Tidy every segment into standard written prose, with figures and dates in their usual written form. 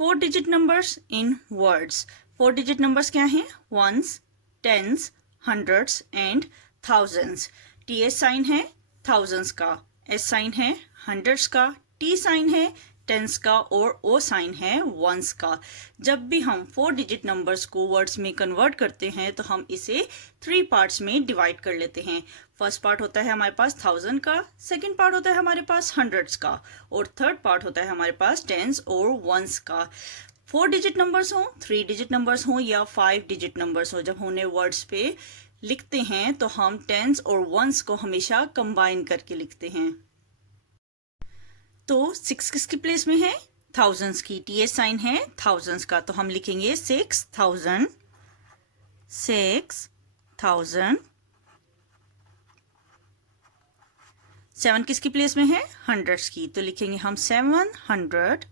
4 digit numbers in words. 4 digit numbers क्या हैं? Ones, tens, hundreds and thousands. TS sign है thousands का, S sign है hundreds का, टी साइन है टेंस का और ओ साइन है वंस का। जब भी हम 4 डिजिट नंबर्स को वर्ड्स में कन्वर्ट करते हैं तो हम इसे 3 पार्ट्स में डिवाइड कर लेते हैं। फर्स्ट पार्ट होता है हमारे पास 1000 का, सेकंड पार्ट होता है हमारे पास हंड्रेड्स का और थर्ड पार्ट होता है हमारे पास टेंस और वंस का। 4 डिजिट नंबर्स हो, 3 डिजिट नंबर्स हो या 5 डिजिट नंबर्स हो, जब उन्हें वर्ड्स पे लिखते हैं तो हम टेंस और वंस को हमेशा कंबाइन करके लिखते हैं। तो 6 किसकी प्लेस में है? थाउजेंड्स की। टीएस साइन है थाउजेंड्स का, तो हम लिखेंगे 6000, 6000। 7 किसकी प्लेस में है? हंड्रेड्स की, तो लिखेंगे हम 700,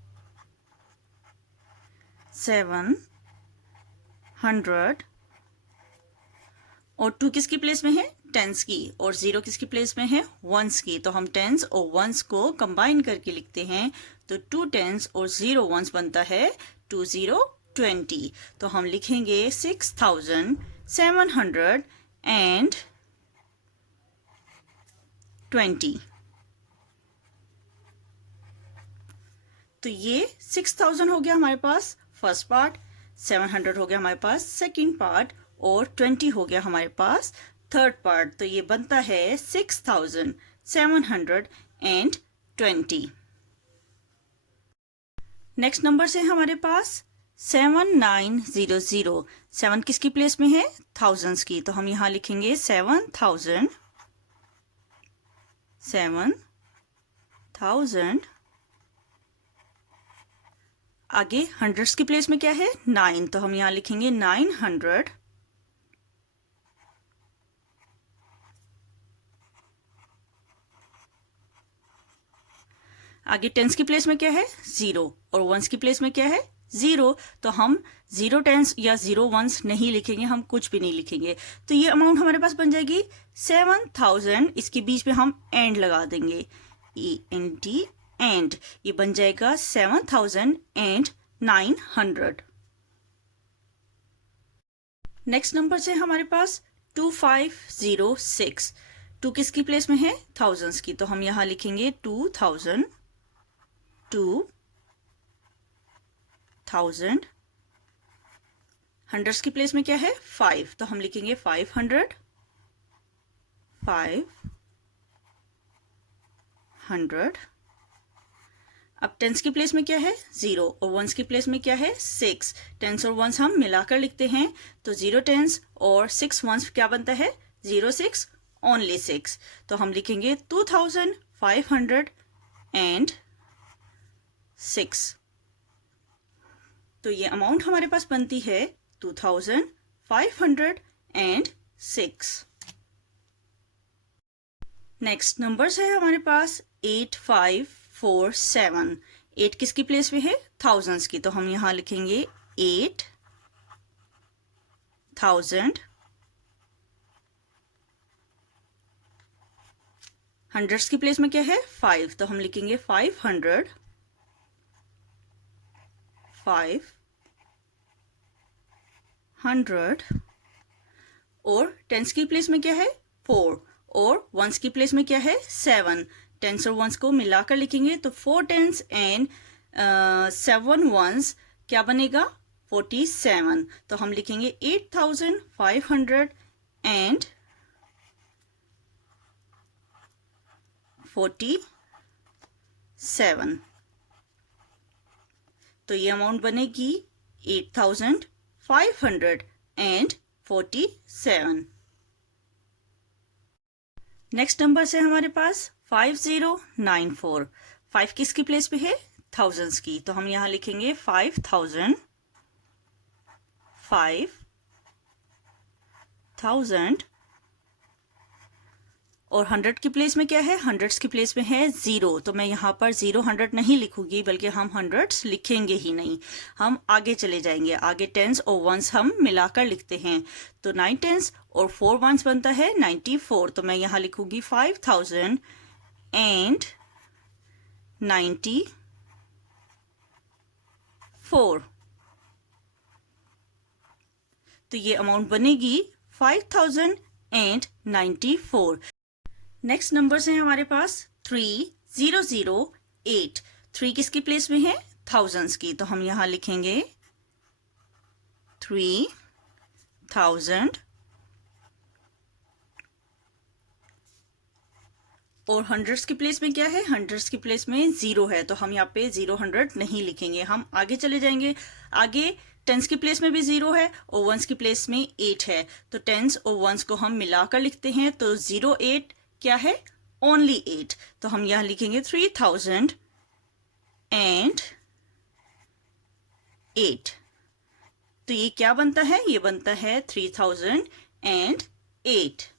700। और 2 किसकी प्लेस में है? टेंस की। और 0 किसकी प्लेस में है? वंस की, तो हम टेंस और वंस को कंबाइन करके लिखते हैं, तो 2 टेंस और 0 वंस बनता है 2020। तो हम लिखेंगे 6720। तो ये 6000 हो गया हमारे पास फर्स्ट पार्ट, 700 हो गया हमारे पास सेकंड पार्ट और 20 हो गया हमारे पास थर्ड पार्ट। तो ये बनता है 6720। नेक्स्ट नंबर से हमारे पास 7900। 7 किसकी प्लेस में है? थाउजेंड्स की, तो हम यहां लिखेंगे 7000, 7000। आगे हंड्रेड्स की प्लेस में क्या है? 9, तो हम यहां लिखेंगे 900। आगे टेंस की प्लेस में क्या है? 0 और वंस की प्लेस में क्या है? 0, तो हम 0 टेंस या 0 वंस नहीं लिखेंगे, हम कुछ भी नहीं लिखेंगे। तो ये अमाउंट हमारे पास बन जाएगी 7000। इसके बीच में हम एंड लगा देंगे, END, एंड। ये बन जाएगा 7900। नेक्स्ट नंबर से हमारे पास 2506। 2 किसकी प्लेस में है? थाउजेंड्स की, तो हम यहां लिखेंगे 2000, 2000। हंड्रेड्स की प्लेस में क्या है? 5, तो हम लिखेंगे 500, 500। अब टेंस की प्लेस में क्या है? 0 और वंस की प्लेस में क्या है? 6। टेंस और वंस हम मिलाकर लिखते हैं, तो 0 टेंस और 6 वंस क्या बनता है? 0 6 ओनली 6। तो हम लिखेंगे 2506। तो ये अमाउंट हमारे पास बनती है 2506। नेक्स्ट नंबर्स है हमारे पास 8547। 8 किसकी प्लेस में है? थाउजेंड्स की, तो हम यहां लिखेंगे 8000। हंड्रेड्स की प्लेस में क्या है? 5, तो हम लिखेंगे 500, 500। और टेंस की प्लेस में क्या है? 4 और वंस की प्लेस में क्या है? 7। टेंस और वंस को मिलाकर लिखेंगे, तो 4 टेंस एंड 7 वंस क्या बनेगा? 47। तो हम लिखेंगे 8547। तो ये अमाउंट बनेगी 8547। नेक्स्ट नंबर से हमारे पास 5094। 5 किसकी प्लेस पे है? थाउजेंड्स की, तो हम यहां लिखेंगे 5000, 5000। और 100 की प्लेस में क्या है? हंड्रेड्स की प्लेस में है 0, तो मैं यहाँ पर 0 100 नहीं लिखूंगी, बल्कि हम हंड्रेड्स लिखेंगे ही नहीं, हम आगे चले जाएंगे। आगे टेंस और वंस हम मिलाकर लिखते हैं, तो 9 टेंस और 4 वंस बनता है 94। तो मैं यहाँ लिखूंगी 5094। 4। तो ये अमाउंट बनेगी 5094। नेक्स्ट नंबर्स हैं हमारे पास 3008। 3 किसकी प्लेस में है? थाउजेंड्स की। तो हम यहां लिखेंगे 3000। और हंड्रेड्स की प्लेस में क्या है? हंड्रेड्स की प्लेस में 0 है, तो हम यहाँ पे 0 100 नहीं लिखेंगे। हम आगे चले जाएंगे। आगे टेंस की प्लेस में भी 0 है और वंस की प्लेस में 8 है, तो टेंस और वंस को हम मिलाकर लिखते हैं। तो 08 क्या है? ओनली 8। तो हम यहाँ लिखेंगे 3008। तो ये क्या बनता है? ये बनता है 3008।